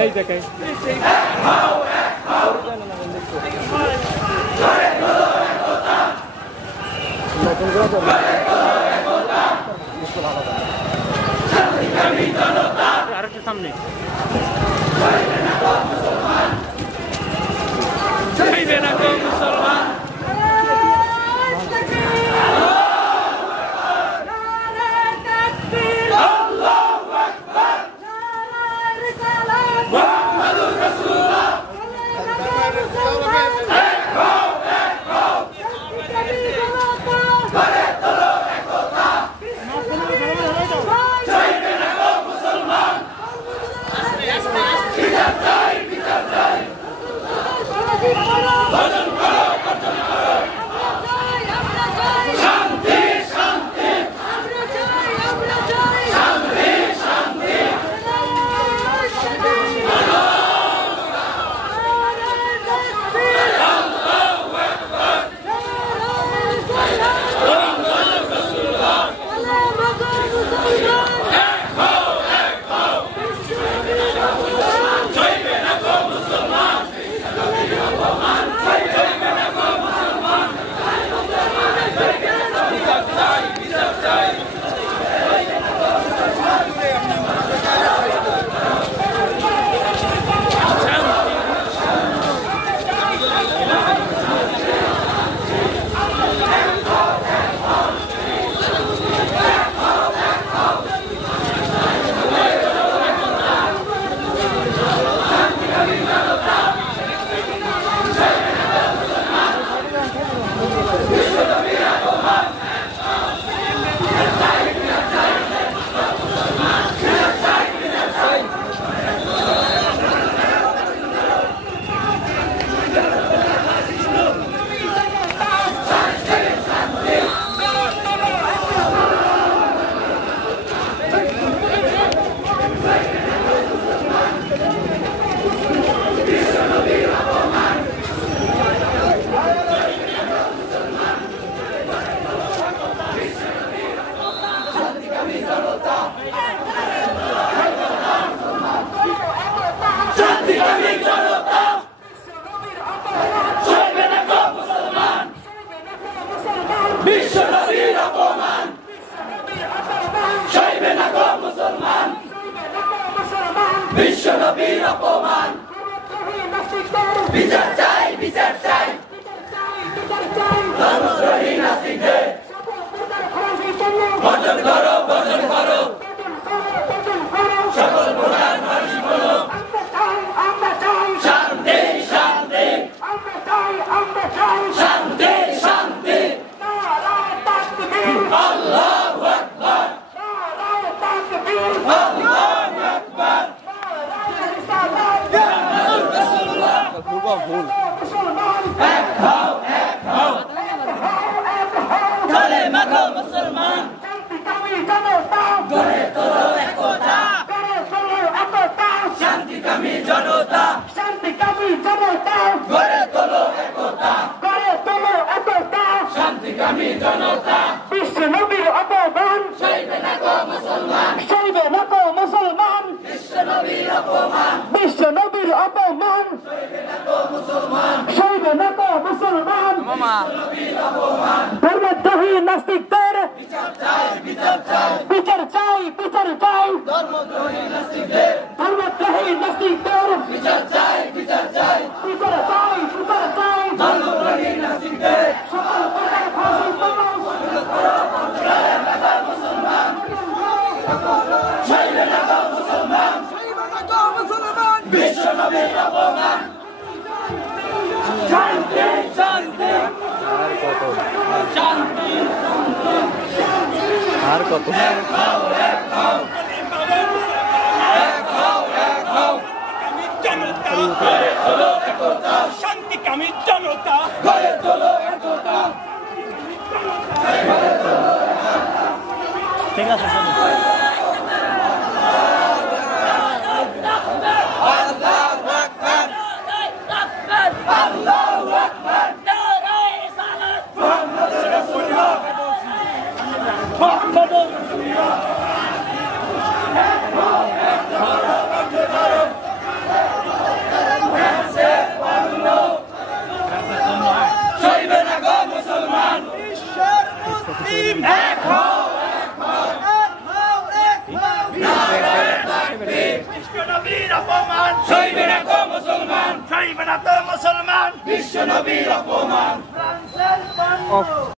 এই দেখাই আরেকটু সামনে মুসলমান বিশ্বনবীর অপমান বিচার চাই বিচার চাই ধর্মদ্রোহী নাস্তিকদের বর্জন করো বর্জন করো সকল প্রকার ফাঁসি বলো শান্তি শান্তি শান্তি শান্তি আল্লাহু আকবার আল্লাহু আকবার ভুল এক হও কালেমা গো মুসলমান গড়ে তোলো একতা শান্তিকামী জনতা গড়ে তোলো একতা শান্তিকামী জনতা বিশ্বনবীর অপমান সইবে না গো মুসলমান সইবে না গো মুসলমান বিশ্বনবীর অপমান বিশ্বনবীর অপমান সইবে না গো মুসলমান সইবে না গো মুসলমান বিশ্বনবীর অপমান ধর্মদ্রোহী নাস্তিকদের বিচার চাই বিচার চাই বিচার চাই বিচার চাই ধর্মদ্রোহী নাস্তিকদের ধর্মদ্রোহী নাস্তিকদের বিচার চাই বিচার চাই বিচার চাই বিচার চাই ধর্মদ্রোহী নাস্তিকদের সকল প্রকার ফাঁসি মুসলমান সইবে না গো মুসলমান বিশ্বনবীর অপমান শান্তি শান্তি শান্তি আর কত শান্তিকামী জনতা গড়ে তোলো একতা ঠিক আছে আল্লাহু আকবার মুহাম্মাদুর রাসূলুল্লাহ মুহাম্মাদুর রাসূলুল্লাহ সইবে না তো মুসলমান সইবে না তো মুসলমান বিশ্ব নবীর অপমান Off.